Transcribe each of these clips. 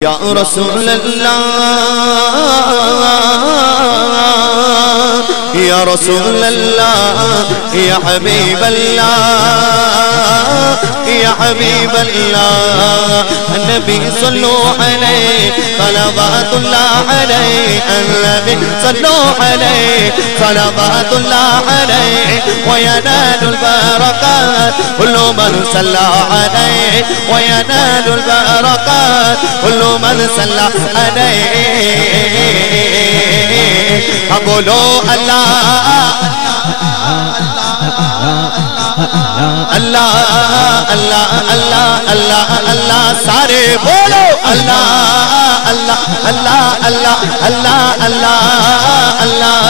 یا رسول اللہ یا رسول اللہ یا حبیب اللہ یا حبیب اللہ النبی صلو علیہ صلوات اللہ علیہ النبی صلو علیہ صلوات اللہ علیہ وینال البرکات کل من صلی علیہ وینال البرکات کل من صلی علیہ بولو اللہ اللہ اللہ اللہ اللہ اللہ سارے بولو اللہ اللہ اللہ اللہ اللہ اللہ اللہ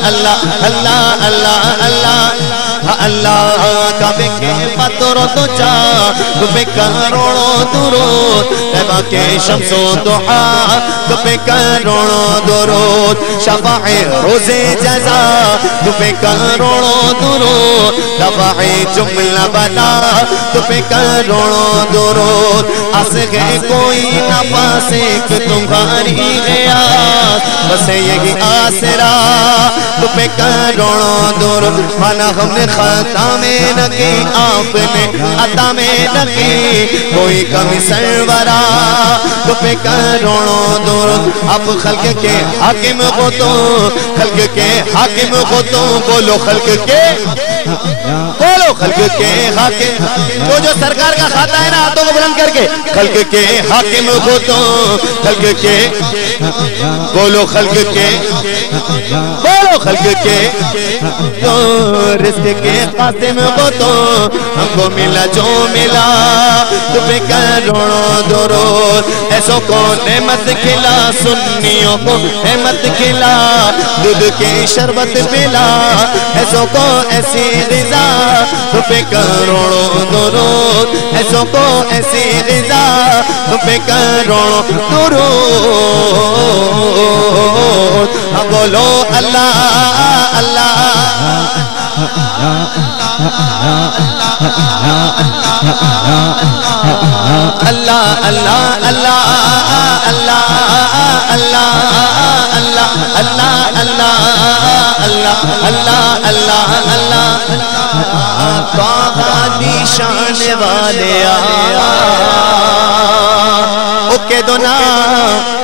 اللہ اللہ اللہ اللہ اللہ کعبے کے پتھر تو چاند تمہیں کروڑوں درود طیبہ کے شمس و ضحا تمہیں کروڑوں درود شفاع روز جزا تمہیں کروڑوں درود دفاع جملہ بلا تمہیں کروڑوں درود اصغ کوئی نہ پاسے کہ تمہاری غیاس بس یہی آسرا تمہیں کروڑوں درود مانا ہم نے خطا میں نہ کی آپ نے عطا میں نہ کی کوئی کمی سرورا تو پہ کروڑوں درود اب خلق کے حاکم ہو تو خلق کے حاکم ہو تو بولو خلق کے بولو خلق کے حاکم جو سرکار کا کھاتا ہے نا ہاتھوں کو بلند کر کے خلق کے حاکم ہو تو خلق کے بولو خلق کے بولو خلق کے جو رزق کے قاسم ہو تو ہم کو ملا جو ملا تمہیں کروڑوں درود ایسوں کو نعمت کھلا سنیوں کو نعمت کھلا دودھ کی شربت پلا ایسوں کو ایسی غذا تمہیں کروڑوں درود ایسوں کو ایسی غذا تمہیں کروڑوں درود بولو اللہ اللہ اللہ اللہ اللہ اللہ اللہ اللہ اللہ اللہ اللہ اللہ کعبہ شان والے آ اوکے دو نا